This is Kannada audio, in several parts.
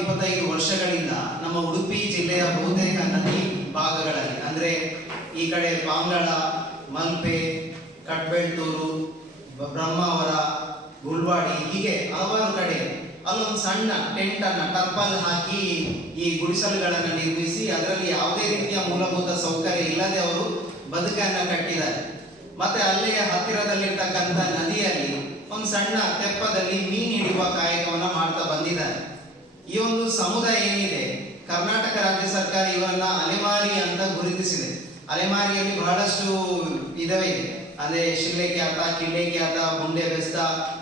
ಇಪ್ಪತ್ತು ಇಪ್ಪತ್ತೈದು ವರ್ಷಗಳಿಂದ ನಮ್ಮ ಉಡುಪಿ ಜಿಲ್ಲೆಯ ಬಹುತೇಕ ನದಿ ಭಾಗಗಳಲ್ಲಿ, ಅಂದ್ರೆ ಈ ಕಡೆ ಬಾಂಗಳ ಮಲ್ಪೆ, ಕಟ್ಬೆಳ್ತೂರು, ಬ್ರಹ್ಮಾವರ, ಗುಲ್ವಾಡಿ, ಹೀಗೆ ಹಲವಾರು ಕಡೆ ಅಲ್ಲೊಂದು ಸಣ್ಣ ಟೆಂಟ್ ಅನ್ನ ಟರ್ಪಲ್ ಹಾಕಿ ಈ ಗುಡಿಸಲುಗಳನ್ನು ನಿರ್ಮಿಸಿ ಅದರಲ್ಲಿ ಯಾವುದೇ ರೀತಿಯ ಮೂಲಭೂತ ಸೌಕರ್ಯ ಇಲ್ಲದೆ ಅವರು ಬದುಕನ್ನ ಕಟ್ಟಿದ್ದಾರೆ. ಮತ್ತೆ ಅಲ್ಲಿಯ ಹತ್ತಿರದಲ್ಲಿರ್ತಕ್ಕಂಥ ನದಿಯಲ್ಲಿ ಒಂದು ಸಣ್ಣ ತೆಪ್ಪದಲ್ಲಿ ಮೀನು ಹಿಡಿಯುವ ಕಾಯಕವನ್ನು ಮಾಡ್ತಾ ಬಂದಿದ್ದಾರೆ. ಈ ಒಂದು ಸಮುದಾಯ ಏನಿದೆ, ಕರ್ನಾಟಕ ರಾಜ್ಯ ಸರ್ಕಾರ ಇವರನ್ನ ಅಲೆಮಾರಿ ಅಂತ ಗುರುತಿಸಿದೆ. ಅಲೆಮಾರಿಯಲ್ಲಿ ಬಹಳಷ್ಟು ಇದೆ. ಖ್ಯಾತ ಕಿಳ್ಳೆ ಖ್ಯಾತ ಬೆಸ್ತ,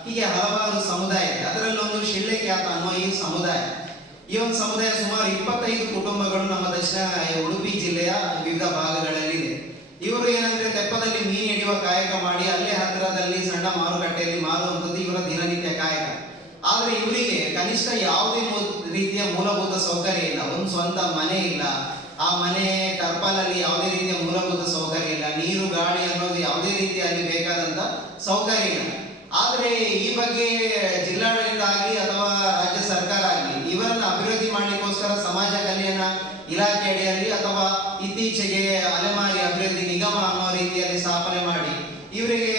ಹೀಗೆ ಹಲವಾರು ಸಮುದಾಯ ಇದೆ. ಅದರಲ್ಲಿ ಒಂದು ಶಿಳ್ಳೆಕ್ಯಾತ ಅನ್ನೋ ಈ ಸಮುದಾಯ. ಈ ಒಂದು ಸಮುದಾಯ ಸುಮಾರು ಇಪ್ಪತ್ತೈದು ಕುಟುಂಬಗಳು ನಮ್ಮ ದಕ್ಷಿಣ ಉಡುಪಿ ಜಿಲ್ಲೆಯ ವಿವಿಧ ಭಾಗಗಳಲ್ಲಿದೆ ಇವರು ಏನಂದ್ರೆ ತೆಪ್ಪದಲ್ಲಿ ಮೀನು ಹಿಡಿಯುವ ಕಾಯಕ ಮಾಡಿ ಅಲ್ಲೇ ಹತ್ತಿರದಲ್ಲಿ ಸಣ್ಣ ಮಾರುಕಟ್ಟೆಯಲ್ಲಿ ಮಾರುವಂಥದ್ದು ಇವರ ದಿನನಿತ್ಯ ಕಾಯಕ. ಆದ್ರೆ ಇವರಿಗೆ ಕನಿಷ್ಠ ಯಾವುದೇ ರೀತಿಯ ಮೂಲಭೂತ ಸೌಕರ್ಯ ಇಲ್ಲ. ಒಂದು ಸ್ವಂತ ಮನೆ ಇಲ್ಲ. ಆ ಮನೆ ಟರ್ಪಲಲ್ಲಿ ಯಾವುದೇ ರೀತಿಯ ಮೂಲಭೂತ ಸೌಕರ್ಯ ಇಲ್ಲ. ನೀರು, ಗಾಳಿ ಅನ್ನೋದು ಯಾವುದೇ ರೀತಿಯಲ್ಲಿ ಬೇಕಾದಂಥ ಸೌಕರ್ಯ ಇಲ್ಲ. ಆದರೆ ಈ ಬಗ್ಗೆ ಜಿಲ್ಲಾಡಳಿತ ಆಗಲಿ ಅಥವಾ ರಾಜ್ಯ ಸರ್ಕಾರ ಆಗಲಿ, ಇವರನ್ನು ಅಭಿವೃದ್ಧಿ ಮಾಡಲಿಕ್ಕೋಸ್ಕರ ಸಮಾಜ ಕಲ್ಯಾಣ ಇಲಾಖೆ ಅಡಿಯಲ್ಲಿ ಅಥವಾ ಇತ್ತೀಚೆಗೆ ಅಲೆಮಾರಿ ಅಭಿವೃದ್ಧಿ ನಿಗಮ ಅನ್ನೋ ರೀತಿಯಲ್ಲಿ ಸ್ಥಾಪನೆ ಮಾಡಿ ಇವರಿಗೆ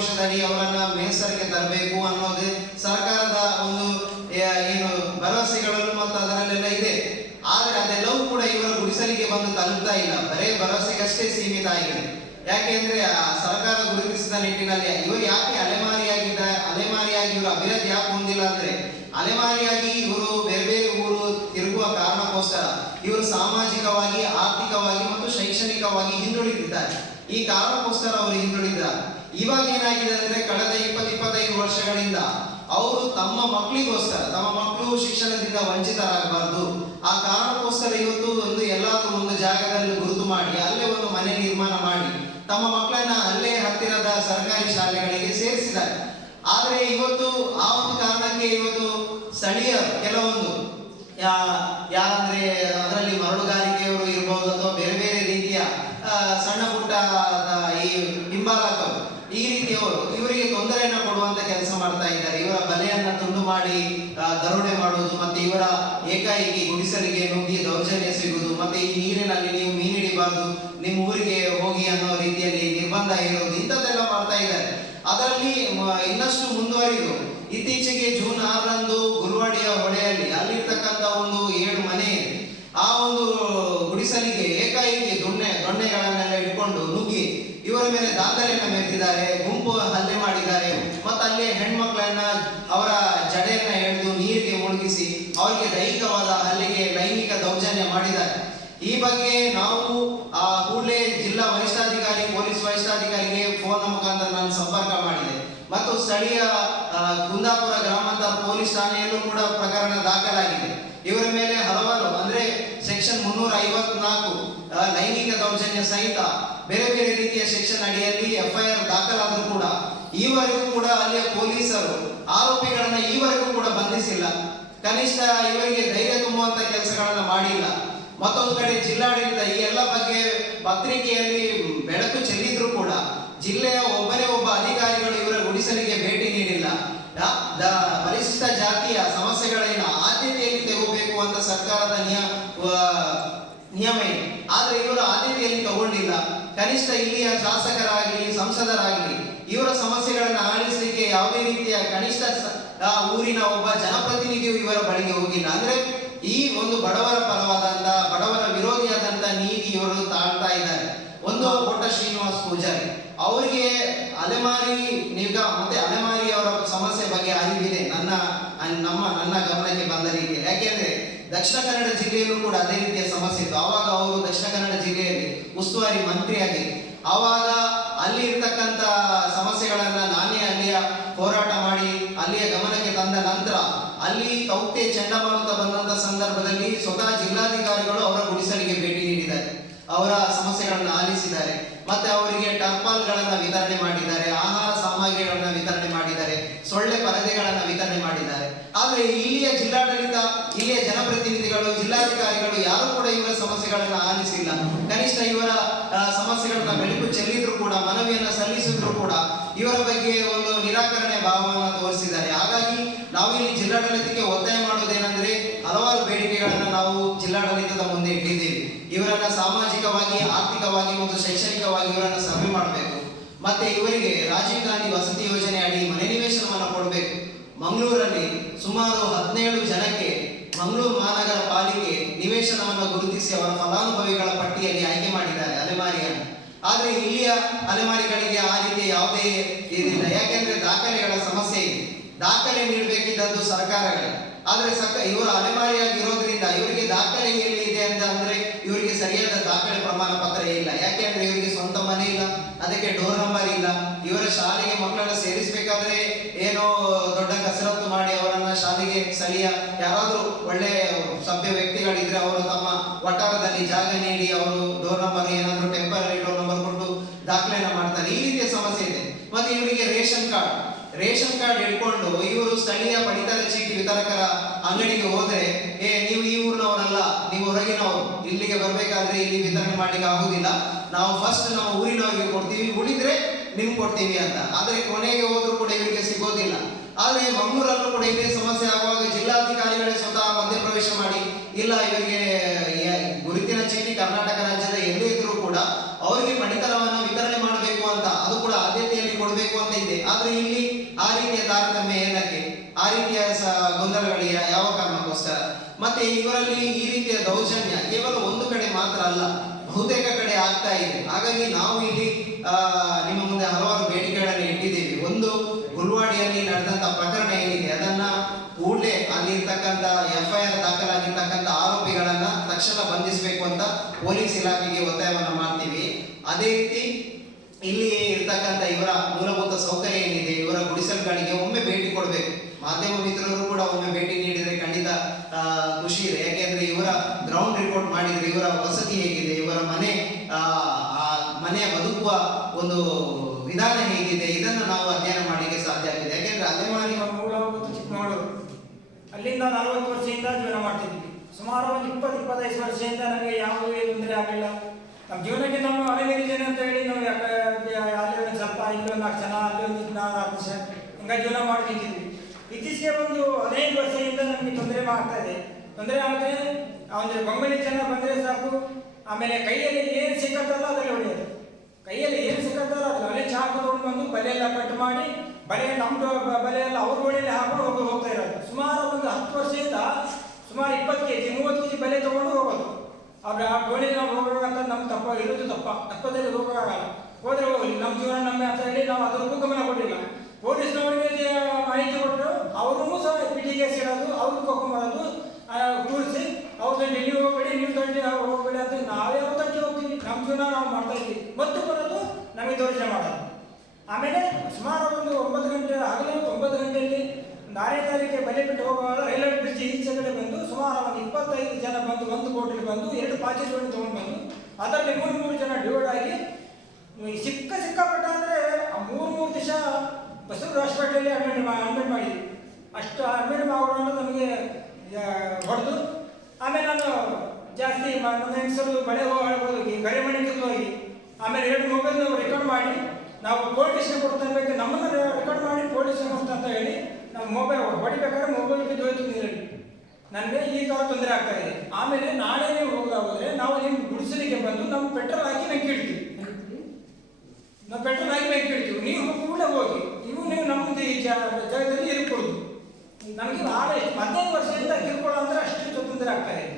ವಿಶೇಷ ಕೋಶದಡಿ ಅವರನ್ನ ಮೇಸರಿಗೆ ತರಬೇಕು ಅನ್ನೋದು ಸರ್ಕಾರದ ಒಂದು ಏನು ಭರವಸೆಗಳನ್ನು ಮತ್ತು ಅದರಲ್ಲೆಲ್ಲ ಇದೆ. ಆದರೆ ಅದೆಲ್ಲವೂ ಕೂಡ ಇವರ ಗುಡಿಸಲಿಗೆ ಬಂದು ತಲುಪ್ತಾ ಇಲ್ಲ. ಬರೇ ಭರವಸೆಗಷ್ಟೇ ಸೀಮಿತ ಆಗಿದೆ. ಯಾಕೆ ಅಂದ್ರೆ ಆ ಸರ್ಕಾರ ಗುರುತಿಸಿದ ನಿಟ್ಟಿನಲ್ಲಿ ಇವರು ಯಾಕೆ ಅಲೆಮಾರಿಯಾಗಿದ್ದ, ಅಲೆಮಾರಿಯಾಗಿ ಇವರು ಅಭಿವೃದ್ಧಿ ಯಾಕೆ ಹೊಂದಿಲ್ಲ ಅಂದ್ರೆ, ಅಲೆಮಾರಿಯಾಗಿ ಇವರು ಬೇರೆ ಬೇರೆ ಊರು ತಿರುಗುವ ಕಾರಣಕ್ಕೋಸ್ಕರ ಇವರು ಸಾಮಾಜಿಕವಾಗಿ, ಆರ್ಥಿಕವಾಗಿ ಮತ್ತು ಶೈಕ್ಷಣಿಕವಾಗಿ ಹಿಂದುಳಿದಿದ್ದಾರೆ. ಈ ಕಾರಣಕ್ಕೋಸ್ಕರ ಅವರು ಹಿಂದುಳಿದಿದ್ದಾರೆ. ಇವಾಗ ಏನಾಗಿದೆ ಅಂದ್ರೆ ಕಳೆದ ಇಪ್ಪತ್ತು ಇಪ್ಪತ್ತೈದು ವರ್ಷಗಳಿಂದ ಅವರು ತಮ್ಮ ಮಕ್ಕಳಿಗೋಸ್ಕರ ತಮ್ಮ ಮಕ್ಕಳು ಶಿಕ್ಷಣದಿಂದ ವಂಚಿತರಾಗಬಾರ್ದು. ಆ ಕಾರಣಕ್ಕೋಸ್ಕರ ಇವತ್ತು ಒಂದು ಎಲ್ಲಾದ್ರೂ ಒಂದು ಜಾಗದಲ್ಲಿ ಗುರುತು ಮಾಡಿ, ಅಲ್ಲೇ ಒಂದು ಮನೆ ನಿರ್ಮಾಣ ಮಾಡಿ, ತಮ್ಮ ಮಕ್ಕಳನ್ನ ಅಲ್ಲೇ ಹತ್ತಿರದ ಸರ್ಕಾರಿ ಶಾಲೆಗಳಿಗೆ ಸೇರಿಸಿದ್ದಾರೆ. ಆದ್ರೆ ಇವತ್ತು ಆ ಒಂದು ಕಾರಣಕ್ಕೆ ಇವತ್ತು ಸ್ಥಳೀಯ ಕೆಲವೊಂದು, ಯಾ- ಯಾರಂದ್ರೆ ಅದರಲ್ಲಿ ಮರಳುಗಾರಿಕೆಯವರು ಇರಬಹುದು ಅಥವಾ ಬೇರೆ ಬೇರೆ ರೀತಿಯ ಆ, ಸಣ್ಣ ಪುಟ್ಟ ಆ, ಈ ಹಿಂಬಾಲಕರು ಈ ರೀತಿಯವರು ಇವರಿಗೆ ತೊಂದರೆಯನ್ನ ಕೊಡುವಂತ ಕೆಲಸ ಮಾಡ್ತಾ ಇದ್ದಾರೆ ಇವರ ಬಲೆಯನ್ನ ತುಂಡು ಮಾಡಿ ದರೋಡೆ ಮಾಡುವುದು ಮತ್ತೆ ಇವರ ಏಕಾಏಕಿ ಗುಡಿಸಲಿಗೆ ನುಗ್ಗಿ ದೌರ್ಜನ್ಯ ಸಿಗುವುದು ಮತ್ತೆ ಈ ನೀರಿನಲ್ಲಿ ನೀವು ಮೀನು ಹಿಡಿಬಾರ್ದು ನಿಮ್ಮ ಊರಿಗೆ ಹೋಗಿ ಅನ್ನೋ ರೀತಿಯಲ್ಲಿ ನಿರ್ಬಂಧ ಇರೋದು ಇಂಥದ್ದೆಲ್ಲ ಮಾಡ್ತಾ ಇದ್ದಾರೆ. ಅದರಲ್ಲಿ ಇನ್ನಷ್ಟು ಮುಂದುವರಿದು, ಇತ್ತೀಚೆಗೆ ಜೂನ್ ಆರರಂದು ಗುರುವಾಡಿಯ ಹೊಳೆಯಲ್ಲಿ ಅಲ್ಲಿರ್ತಕ್ಕಂಥ ಒಂದು ಏಳು ಮನೆ, ಆ ಒಂದು ಗುಡಿಸಲಿಗೆ ಏಕಾಏಕಿ ದೊಣ್ಣೆ, ದೊಣ್ಣೆಗಳನ್ನೆಲ್ಲ ಇಟ್ಕೊಂಡು ನುಗ್ಗಿ ಇವರ ಮೇಲೆ ದಾಖಲೆಯನ್ನು ಮೆರೆದಿದ್ದಾರೆ ಗುಂಪು ಹಲ್ಲೆ ಮಾಡಿದ್ದಾರೆ. ಮತ್ತು ಅಲ್ಲಿ ಹೆಣ್ಮಕ್ಳನ್ನ, ಅವರ ಜಡೆಯನ್ನ ಎಳೆದು ನೀರಿಗೆ ಮುಳುಗಿಸಿ ಅವರಿಗೆ ದೈಹಿಕವಾದ ಹಲ್ಲೆಗೆ ಲೈಂಗಿಕ ದೌರ್ಜನ್ಯ ಮಾಡಿದ್ದಾರೆ. ಈ ಬಗ್ಗೆ ನಾವು, ಆ ಕೂಡಲೇ ಜಿಲ್ಲಾ ವರಿಷ್ಠಾಧಿಕಾರಿ, ಪೊಲೀಸ್ ವರಿಷ್ಠಾಧಿಕಾರಿಗೆ ಫೋನ್ ಮುಖಾಂತರ ನಾನು ಸಂಪರ್ಕ ಮಾಡಿದೆ. ಮತ್ತು ಸ್ಥಳೀಯ ಕುಂದಾಪುರ ಗ್ರಾಮಾಂತರ ಪೊಲೀಸ್ ಠಾಣೆಯಲ್ಲೂ ಕೂಡ ಪ್ರಕರಣ ದಾಖಲಾಗಿದೆ. ಇವರ ಮೇಲೆ ಹಲವಾರು, ಅಂದ್ರೆ ಸೆಕ್ಷನ್ ಮುನ್ನೂರ ಐವತ್ನಾಲ್ಕು ಲೈಂಗಿಕ ದೌರ್ಜನ್ಯ ಸಹಿತ ಬೇರೆ ಬೇರೆ ರೀತಿಯ ಸೆಕ್ಷನ್ ಅಡಿಯಲ್ಲಿ ಎಫ್ಐಆರ್ ದಾಖಲಾದರೂ ಕೂಡ ಈವರೆಗೂ ಕೂಡ ಅಲ್ಲಿಯ ಪೊಲೀಸರು ಆರೋಪಿಗಳನ್ನ ಈವರೆಗೂ ಕೂಡ ಬಂಧಿಸಿಲ್ಲ. ಕನಿಷ್ಠ ಇವರಿಗೆ ಧೈರ್ಯ ತುಂಬುವಂತ ಕೆಲಸಗಳನ್ನ ಮಾಡಿಲ್ಲ. ಮತ್ತೊಂದು ಕಡೆ ಜಿಲ್ಲಾಡಳಿತ ಈ ಎಲ್ಲ ಬಗ್ಗೆ ಪತ್ರಿಕೆಯಲ್ಲಿ ಬೆಳಕು ಚೆಲ್ಲಿದ್ರು ಕೂಡ ಜಿಲ್ಲೆಯ ಒಬ್ಬರೇ ಒಬ್ಬ ಅಧಿಕಾರಿಗಳು ಇವರ ಗುಡಿಸಲಿಗೆ ಭೇಟಿ ನೀಡಿಲ್ಲ ದ- ದ- ಪರಿಶಿಷ್ಟ ಜಾತಿಯ ಸಮಸ್ಯೆಗಳನ್ನ ಆದ್ಯತೆಯಲ್ಲಿ ತೆಗೋಬೇಕು ಅಂತ ಸರ್ಕಾರದ ನಿಯಮ ನಿಯಮ ಇದೆ ಆದ್ರೆ ಇವರು ಆದ್ಯತೆಯಲ್ಲಿ ತಗೊಂಡಿಲ್ಲ ಕನಿಷ್ಠ ಇಲ್ಲಿಯ ಶಾಸಕರಾಗಲಿ, ಸಂಸದರಾಗಲಿ, ಇವರ ಸಮಸ್ಯೆಗಳನ್ನು ಆಲಿಸಲಿಕ್ಕೆ ಯಾವುದೇ ರೀತಿಯ ಕನಿಷ್ಠ ಊರಿನ ಒಬ್ಬ ಜನಪ್ರತಿನಿಧಿಯು ಇವರ ಬಳಿಗೆ ಹೋಗಿಲ್ಲ. ಅಂದ್ರೆ ಈ ಒಂದು ಬಡವರ ಪರವಾದಂತ, ಬಡವರ ವಿರೋಧಿಯಾದಂತ ನೀತಿ ಇವರು ತಾಳ್ತಾ ಇದ್ದಾರೆ. ಒಂದು ಪುಟ್ಟ ಶ್ರೀನಿವಾಸ್ ಪೂಜಾರಿ. ಅವರಿಗೆ ಅಲೆಮಾರಿ ನಿಗ, ಮತ್ತೆ ಅಲೆಮಾರಿ ಅವರ ಸಮಸ್ಯೆ ಬಗ್ಗೆ ಅರಿವಿದೆ. ನನ್ನ, ನಮ್ಮ, ನನ್ನ ಗಮನಕ್ಕೆ ಬಂದ ರೀತಿ ಯಾಕೆಂದ್ರೆ ದಕ್ಷಿಣ ಕನ್ನಡ ಜಿಲ್ಲೆಯಲ್ಲೂ ಕೂಡ ಅದೇ ರೀತಿಯ ಸಮಸ್ಯೆ ಇತ್ತು. ಆವಾಗ ಅವರು ದಕ್ಷಿಣ ಕನ್ನಡ ಜಿಲ್ಲೆಯಲ್ಲಿ ಉಸ್ತುವಾರಿ ಮಂತ್ರಿಯಾಗಿ ಆವಾಗ ಅಲ್ಲಿ ಇರ್ತಕ್ಕಂಥ ಸಮಸ್ಯೆಗಳನ್ನ ನಾನೇ ಅಲ್ಲಿಯ ಹೋರಾಟ ಮಾಡಿ, ಅಲ್ಲಿಯ ಗಮನಕ್ಕೆ ತಂದ ನಂತರ ಅಲ್ಲಿ ತೌಕ್ತೆ ಚಂಡಮಾರುತ ಬಂದಂತ ಸಂದರ್ಭದಲ್ಲಿ ಸ್ವತಃ ಜಿಲ್ಲಾಧಿಕಾರಿಗಳು ಅವರ ಗುಡಿಸಲಿಗೆ ಭೇಟಿ ನೀಡಿದ್ದಾರೆ. ಅವರ ಸಮಸ್ಯೆಗಳನ್ನು ಆಲಿಸಿದ್ದಾರೆ. ಮತ್ತೆ ಅವರಿಗೆ ಟರ್ಪಾಲ್ಗಳನ್ನ ವಿತರಣೆ ಮಾಡಿದ್ದಾರೆ, ಆಹಾರ ಸಾಮಗ್ರಿಗಳನ್ನು ವಿತರಣೆ ಮಾಡಿದ್ದಾರೆ, ಸೊಳ್ಳೆ ಪರದೆಗಳನ್ನ ವಿತರಣೆ ಮಾಡಿದ್ದಾರೆ. ಆದ್ರೆ ಇಲ್ಲಿಯ ಜಿಲ್ಲಾಡಳಿತ, ಇಲ್ಲಿಯ ಜನಪ್ರತಿನಿಧಿಗಳು ಜಿಲ್ಲಾಧಿಕಾರಿಗಳು ಯಾರು ಕೂಡ ಇವರ ಸಮಸ್ಯೆಗಳನ್ನ ಆಲಿಸಿಲ್ಲ. ಕನಿಷ್ಠ ಇವರ ಸಮಸ್ಯೆಗಳನ್ನ ಬೆಳಕು ಚೆಲ್ಲಿದ್ರು ಕೂಡ, ಮನವಿಯನ್ನ ಸಲ್ಲಿಸಿದ್ರು ಕೂಡ ಇವರ ಬಗ್ಗೆ ಒಂದು ನಿರಾಕರಣೆ ಭಾವವನ್ನು ತೋರಿಸಿದ್ದಾರೆ. ಹಾಗಾಗಿ ನಾವು ಇಲ್ಲಿ ಜಿಲ್ಲಾಡಳಿತಕ್ಕೆ ಒತ್ತಾಯ ಮಾಡೋದೇನೆಂದ್ರೆ ಹಲವಾರು ಬೇಡಿಕೆಗಳನ್ನ ನಾವು ಜಿಲ್ಲಾಡಳಿತದ ಮುಂದೆ ಇಟ್ಟಿದ್ದೇವೆ. ಇವರನ್ನ ಸಾಮಾಜಿಕವಾಗಿ, ಆರ್ಥಿಕವಾಗಿ ಮತ್ತು ಶೈಕ್ಷಣಿಕವಾಗಿ ಇವರನ್ನ ಸರ್ವೆ ಮಾಡಬೇಕು. ಮತ್ತೆ ಇವರಿಗೆ ರಾಜೀವ್ ಗಾಂಧಿ ವಸತಿ ಯೋಜನೆ ಅಡಿ ಮನೆ ನಿವೇಶನವನ್ನು ಕೊಡಬೇಕು. ಮಂಗಳೂರಲ್ಲಿ ಸುಮಾರು ಹದಿನೇಳು ಜನಕ್ಕೆ ಮಂಗಳೂರು ಮಹಾನಗರ ಪಾಲಿಕೆ ನಿವೇಶನವನ್ನು ಗುರುತಿಸಿ ಅವರ ಫಲಾನುಭವಿಗಳ ಪಟ್ಟಿಯಲ್ಲಿ ಆಯ್ಕೆ ಮಾಡಿದ್ದಾರೆ, ಅಲೆಮಾರಿಯನ್ನು. ಆದರೆ ಇಲ್ಲಿಯ ಅಲೆಮಾರಿಗಳಿಗೆ ಆ ರೀತಿ ಯಾವುದೇ ಇದಿಲ್ಲ ಯಾಕೆಂದ್ರೆ ದಾಖಲೆಗಳ ಸಮಸ್ಯೆ ಇದೆ. ದಾಖಲೆ ನೀಡಬೇಕಿದ್ದದ್ದು ಸರ್ಕಾರಗಳೇ. ಆದರೆ ಸಕ, ಇವರು ಅಲೆಮಾರಿಯಾಗಿರೋದ್ರಿಂದ ಇವರಿಗೆ ದಾಖಲೆ ಎಲ್ಲಿ ಇದೆ ಅಂತ ಅಂದ್ರೆ ಇವರಿಗೆ ಸರಿಯಾದ ದಾಖಲೆ ಪ್ರಮಾಣ ಪತ್ರ ಇಲ್ಲ. ಯಾಕೆಂದ್ರೆ ಇವರಿಗೆ ಸ್ವಂತ ಮನೆ ಇಲ್ಲ. ಅದಕ್ಕೆ ಡೋರ್ ನಂಬರ್ ಇಲ್ಲ. ಇವರ ಶಾಲೆಗೆ ಮಕ್ಕಳನ್ನ ಸೇರಿಸಬೇಕಾದ್ರೆ ಏನೋ ದೊಡ್ಡ ಕಸರತ್ತು ಮಾಡಿ ಅವರನ್ನ ಶಾಲೆಗೆ ಸ್ಥಳೀಯ ಯಾರಾದರೂ ಒಳ್ಳೆ ಸಭ್ಯ ವ್ಯಕ್ತಿಗಳಿದ್ರೆ ಅವರು ತಮ್ಮ ವಠಾರದಲ್ಲಿ ಜಾಗ ನೀಡಿ ಅವರು ಡೋರ್ ನಂಬರ್ ಏನಾದರೂ ಟೆಂಪರರಿ ಡೋರ್ ನಂಬರ್ ಕೊಟ್ಟು ದಾಖಲೆಯನ್ನ ಮಾಡ್ತಾರೆ. ಈ ರೀತಿಯ ಸಮಸ್ಯೆ ಇದೆ. ಮತ್ತೆ ಇವರಿಗೆ ರೇಷನ್ ಕಾರ್ಡ್. ರೇಷನ್ ಕಾರ್ಡ್ ಹಿಡ್ಕೊಂಡು ಇವರು ಸ್ಥಳೀಯ ಪಡಿತರ ಚೀಟಿ ವಿತರಕರ ಅಂಗಡಿಗೆ ಹೋದ್ರೆ, ಏ, ನೀವು ಈ ಊರಿನವರಲ್ಲ, ನೀವು ಹೊರಗಿನವರು. ಇಲ್ಲಿಗೆ ಬರಬೇಕಾದ್ರೆ ಇಲ್ಲಿ ವಿತರಣೆ ಮಾಡ್ಲಿಕ್ಕೆ ಆಗುದಿಲ್ಲ. ನಾವು ಫಸ್ಟ್ ನಾವು ಊರಿನವರಿಗೆ ಕೊಡ್ತೀವಿ. ಉಳಿದ್ರೆ ನಿಮ್ಗೆ ಕೊಡ್ತೀವಿ ಅಂತ. ಆದ್ರೆ ಕೊನೆಗೆ ಹೋದ್ರು ಕೂಡ ಇವರಿಗೆ ಸಿಗೋದಿಲ್ಲ. ಆದ್ರೆ ಮಂಗಳೂರಲ್ಲೂ ಕೂಡ ಇದೇ ಸಮಸ್ಯೆ ಆಗುವಾಗ ಜಿಲ್ಲಾಧಿಕಾರಿಗಳೇ ಸ್ವತಃ ಮಧ್ಯಪ್ರವೇಶ ಮಾಡಿ ಇಲ್ಲ, ಇವರಿಗೆ ಗುರುತಿನ ಚೀಟಿ ಕರ್ನಾಟಕ ರಾಜ್ಯದ ಎಲ್ಲೂ ಇದ್ರೂ ಕೂಡ ಅವರಿಗೆ ಪಡಿತರವನ್ನ ವಿತರಣೆ ಮಾಡಬೇಕು ಅಂತ, ಅದು ಕೂಡ ಆದ್ಯತೆಯಲ್ಲಿ ಕೊಡಬೇಕು ಅಂತ ಇದೆ. ಆದ್ರೆ ಇಲ್ಲಿ ಆ ರೀತಿಯ ತಾರತಮ್ಯ ಏನಕ್ಕೆ ಆ ರೀತಿಯ ಗೊಂದಲಗಳಿಗೆ ಯಾವ ಕಾರಣಕ್ಕೋಸ್ಕರ? ಮತ್ತೆ ಇವರಲ್ಲಿ ಈ ರೀತಿಯ ದೌರ್ಜನ್ಯ ಕೇವಲ ಒಂದು ಕಡೆ ಮಾತ್ರ ಅಲ್ಲ, ಬಹುತೇಕ ಕಡೆ ಆಗ್ತಾ ಇದೆ. ಹಾಗಾಗಿ ನಾವು ಇಲ್ಲಿ ನಿಮ್ಮ ಮುಂದೆ ಹಲವಾರು ಬೇಡಿಕೆಗಳನ್ನು ಇಟ್ಟಿದ್ದೇವೆ. ಒಂದು ಗುಲ್ವಾಡಿಯಲ್ಲಿ ನಡೆದಂತ ಪ್ರಕರಣ ಏನಿದೆ, ಅದನ್ನ ಕೂಡಲೇ ಅಲ್ಲಿರ್ತಕ್ಕಂಥ ಎಫ್ ಐ ಆರ್ ದಾಖಲಾಗಿರ್ತಕ್ಕಂಥ ಆರೋಪಿಗಳನ್ನ ತಕ್ಷಣ ಬಂಧಿಸಬೇಕು ಅಂತ ಪೊಲೀಸ್ ಇಲಾಖೆಗೆ ಒತ್ತಾಯವನ್ನು ಮಾಡ್ತೀವಿ. ಅದೇ ರೀತಿ ಇಲ್ಲಿ ಇರ್ತಕ್ಕಂಥ ಇವರ ಮೂಲಭೂತ ಸೌಕರ್ಯ ಏನಿದೆ, ಇವರ ಗುಡಿಸಲುಗಳಿಗೆ ಒಮ್ಮೆ ಭೇಟಿ ಕೊಡಬೇಕು. ಮಾಧ್ಯಮ ಮಿತ್ರರು ಕೂಡ ಒಮ್ಮೆ ಭೇಟಿ ನೀಡಿದರೆ ಖಂಡಿತ ಖುಷಿ ಇದೆ. ಯಾಕೆಂದ್ರೆ ಇವರ ಗ್ರೌಂಡ್ ರಿಪೋರ್ಟ್ ಮಾಡಿದ್ರೆ, ಇವರ ವಸತಿ ಹೇಗಿದೆ, ಇವರ ಮನೆ ಮನೆಯ ಬದುಕುವ ಒಂದು ವಿಧಾನ ಹೇಗಿದೆ, ಇದನ್ನು ನಾವು ಅಧ್ಯಯನ ಮಾಡಲಿಕ್ಕೆ ಸಾಧ್ಯ ಆಗಿದೆ. ಯಾಕೆಂದ್ರೆ ಅದೇ ಮಾಡಿ ಮೂಲ ಮತ್ತು ಚಿಕ್ಕಮಗಳೂರು. ಅಲ್ಲಿಂದ ನಲವತ್ತು ವರ್ಷದಿಂದ ಜೀವನ ಮಾಡ್ತಿದ್ವಿ ಸುಮಾರು ಒಂದು ಇಪ್ಪತ್ತು, ಇಪ್ಪತ್ತೈದು ವರ್ಷದಿಂದ ನಮಗೆ ಯಾವುದೇ ತೊಂದರೆ ಆಗಲಿಲ್ಲ. ನಮ್ಮ ಜೀವನಕ್ಕೆ ನಾವು ಅಲೆಮೇರಿ ಜನ ಅಂತ ಹೇಳಿ ನಾವು ಯಾಕೆ ಅಲ್ಲಿ ಒಂದು ಸ್ವಲ್ಪ, ಇಲ್ಲಿ ಒಂದು ನಾಲ್ಕು ಜನ ಒಂದು ನಾಲ್ಕು ವರ್ಷ ಹಿಂಗೆ ಜೀವನ ಮಾಡ್ತಿದ್ವಿ. ಇತ್ತೀಚೆಗೆ ಒಂದು ಹದಿನೈದು ವರ್ಷದಿಂದ ನಮಗೆ ತೊಂದರೆ ಆಗ್ತಾ ಇದೆ. ತೊಂದರೆ ಆದರೆ ಒಂದು ಬೊಂಬಳಿ ಜನ ಬಂದರೆ ಸಾಕು. ಆಮೇಲೆ ಕೈಯಲ್ಲಿ ಏನು ಸಿಕ್ಕತ್ತಲ್ಲ ಅದರಲ್ಲಿ ಒಳ್ಳೆಯದು ಕೈಯಲ್ಲಿ ಏನು ಸಿಕ್ಕತ್ತಲ್ಲ ಅದು ಅಲ್ಲೇ ಚಾಕು ತಗೊಂಡು ಬಂದು ಬಲೆ ಎಲ್ಲ ಕಟ್ ಮಾಡಿ ಬಲೆ ನಮ್ದು ಬಲೆಯೆಲ್ಲ ಅವ್ರ ಬಳಿಯಲ್ಲಿ ಹಾಕೊಂಡು ಹೋಗಿ ಹೋಗ್ತಾ ಇರೋದು. ಸುಮಾರು ಒಂದು ಹತ್ತು ವರ್ಷದಿಂದ ಸುಮಾರು ಇಪ್ಪತ್ತು ಕೆ ಜಿ ಮೂವತ್ತು ಕೆ ಜಿ ಬಲೆ ತಗೊಂಡು ಹೋಗೋದು. ಆದರೆ ಆ ಗೋಡೆಗೆ ನಾವು ಹೋಗೋಕ್ಕಂತ ನಮ್ಮ ತಪ್ಪ ಇರೋದು ತಪ್ಪ. ತಪ್ಪದಲ್ಲಿ ಹೋಗೋಕ್ಕಾಗಲ್ಲ ಹೋದ್ರೆ ಹೋಗಲಿ ನಮ್ಮ ಜೀವನ ನಮ್ಮ ಅಂತ ಹೇಳಿ ನಾವು ಅದಕ್ಕೂ ಗಮನ ಕೊಟ್ಟಿಲ್ಲ ಪೊಲೀಸ್ನವರಿಗೆ ಮಾಹಿತಿ ಕೊಟ್ಟರು ಅವ್ರೂ ಸಹ ಪಿಟಿಗೆ ಸೇರೋದು ಅವ್ರಿಗೆ ಕರ್ಕೊಂಬರೋದು ಕೂರಿಸಿ ಅವ್ರ ತಂಡಿ ನೀವು ಹೋಗ್ಬೇಡಿ ನೀವು ತಂಡಿ ನಾವು ಹೋಗ್ಬೇಡಿ ಅಂತ ನಾವೇ ಅವ್ರ ತಂಡಿ ಹೋಗ್ತೀವಿ ನಮ್ಮ ಜೀವನ ನಾವು ಮಾಡ್ತಾ ಇದ್ವಿ ಮತ್ತು ಬರೋದು ನಮಗೆ ದೌರ್ಜನ್ಯ ಮಾಡೋದು ಆಮೇಲೆ ಸುಮಾರು ಒಂದು ಒಂಬತ್ತು ಗಂಟೆ ಆಗಲೇ ಒಂಬತ್ತು ಗಂಟೆಯಲ್ಲಿ ತಾರೀಕಿಗೆ ಬಲೆ ಬಿಟ್ಟು ಹೋಗುವಾಗ ರೈಲ್ವೆ ಬ್ರಿಡ್ಜ್ ಈಚೆ ಕಡೆ ಬಂದು ಸುಮಾರು ಒಂದು ಇಪ್ಪತ್ತೈದು ಜನ ಬಂದು, ಒಂದು ಬೋಟಲ್ಲಿ ಬಂದು, ಎರಡು ಪಾಚಿಗಳನ್ನು ತೊಗೊಂಡು ಬಂದು, ಅದರಲ್ಲಿ ಮೂರು ಮೂರು ಜನ ಡಿವೈಡ್ ಆಗಿ ಸಿಕ್ಕ ಸಿಕ್ಕಾಪಟ್ಟ ಅಂದರೆ ಮೂರು ಮೂರು ದಿವಸ ಬಸವರ ಹಾಸ್ಪಿಟಲಲ್ಲಿ ಅಡ್ಮಿಟ್ ಅಡ್ಮಿಟ್ ಮಾಡಿದ್ವಿ. ಅಷ್ಟು ಅಡ್ಮಿಟ್ ಮಾಡೋಣ ನಮಗೆ ಹೊಡೆದು, ಆಮೇಲೆ ನಾನು ಜಾಸ್ತಿ ನನ್ನ ಹೆಂಗಸರು ಬಳೆ ಹೋಗಿ ಗರೆ ಮನೆ ಹೋಗಿ. ಆಮೇಲೆ ಎರಡು ಮೊಬೈಲ್ ರೆಕಾರ್ಡ್ ಮಾಡಿ, ನಾವು ಪೊಲೀಸ್ ಸ್ಟೇಷನ್ ಕೊಡ್ತಾ ಇರ್ಬೇಕು, ನಮ್ಮನ್ನು ರೆಕಾರ್ಡ್ ಮಾಡಿ ಪೊಲೀಸ್ ಸ್ಟೇಷನ್ ಅಂತ ಹೇಳಿ ನಾವು ಮೊಬೈಲ್ ಹೊಡಿಬೇಕಾದ್ರೆ ಮೊಬೈಲ್ ಬಿದ್ದು ಹೋಯ್ತು ಹೇಳಿ. ನನಗೆ ಈ ಥರ ತೊಂದರೆ ಆಗ್ತಾ ಇದೆ. ಆಮೇಲೆ ನಾಳೆ ನೀವು ಹೋಗೋದಾದ್ರೆ ನಾವು ನಿಮ್ಮ ಗುಡಿಸಲಿಗೆ ಬಂದು ನಮ್ಮ ಪೆಟ್ರೋಲ್ ಹಾಕಿ ನಂಗೆ ಕೇಳ್ತೀವಿ. ನಾವು ಪೆಟ್ರೋಲ್ ಹಾಕಿ ನಂಗೆ ಕೇಳ್ತೀವಿ. ನೀವು ಕೂಡ ಹೋಗಿ ನೀವು ನೀವು ನಮ್ಮದು ಈ ಜಾಗದಲ್ಲಿ ಇರ್ಬೋದು. ನಮಗೆ ನಾಳೆ ಹದಿನೈದು ವರ್ಷದಿಂದ ಕಿರ್ಕೊಳ್ಳೋ ಅಂದರೆ ಅಷ್ಟು ತೊಂದರೆ ಆಗ್ತಾ ಇದೆ.